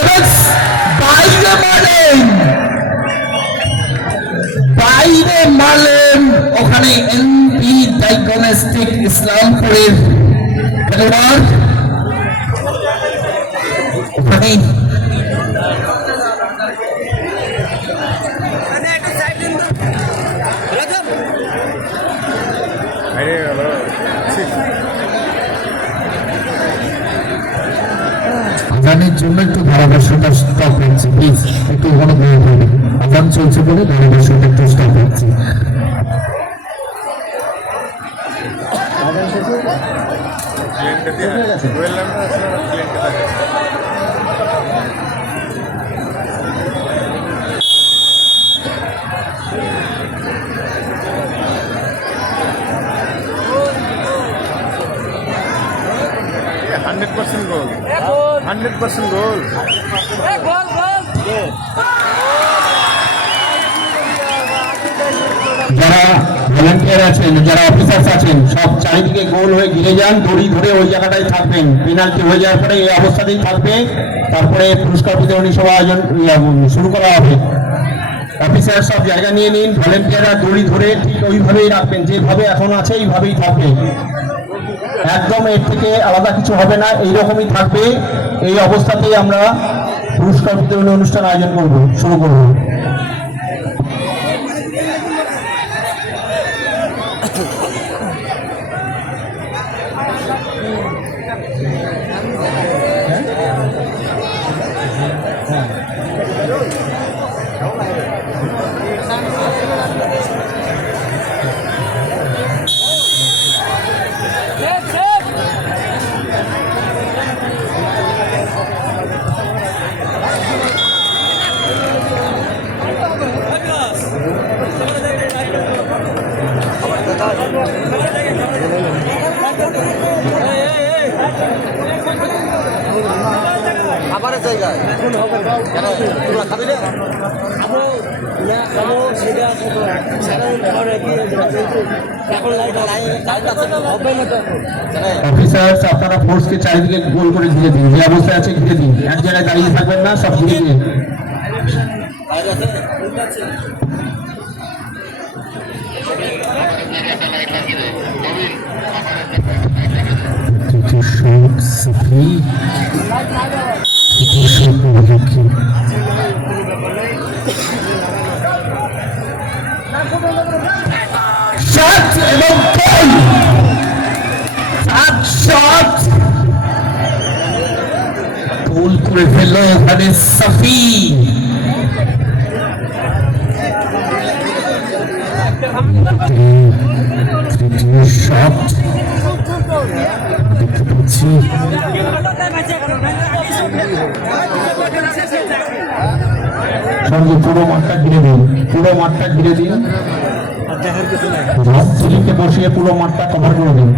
এবং বাইরে মারলেন ওখানে এনপি ডায়াগনস্টিক ইসলামপুরের খেলোয়াড়। ওখানে আজানের জন্য একটু ধারাভাষ্যটা স্টপ হচ্ছে, প্লিজ একটু অনুগ্রহ করবেন। আজান চলছে বলে ধারাভাষ্যটা একটু স্টপ হচ্ছে। goal. 100% goal. যারা ভলান্টিয়ার আছেন, যারা অফিসার্স আছেন, সব চারিদিকে গোল হয়ে ঘিরে যান, দড়ি ধরে ওই জায়গাটায় থাকবেন। পেনাল্টি হয়ে যাওয়ার পরে এই অবস্থাতেই থাকবে, তারপরে পুরস্কার বিতরণী সভা আয়োজন শুরু করা হবে। অফিসার সব জায়গা নিয়ে নিন, ভলান্টিয়াররা দড়ি ধরে ঠিক ওইভাবেই রাখবেন, যেভাবে এখন আছে এইভাবেই থাকবে, একদম এর থেকে আলাদা কিছু হবে না, এইরকমই থাকবে। এই অবস্থাতেই আমরা পুরস্কার বিতরণী অনুষ্ঠান আয়োজন করব, শুরু করব। খাবারের জায়গায় অফিসার্স আপনারা ফোর্সকে চারিদিকে গোল করে ঘিরে দিন, যে অবস্থায় আছে ঘিরে দিন, এক জায়গায় দাঁড়িয়ে থাকবেন না, সব ঘিরে দিন। গোল করে ফেললো ওখানে সাফি। তৃতীয় শট দেখতে পাচ্ছি। সঙ্গে পুরো মাঠটা ঘিরে দিন, পুরো মাঠটা ঘিরে দিন, বসিয়ে পুরো মাঠটা কভার করে দিন।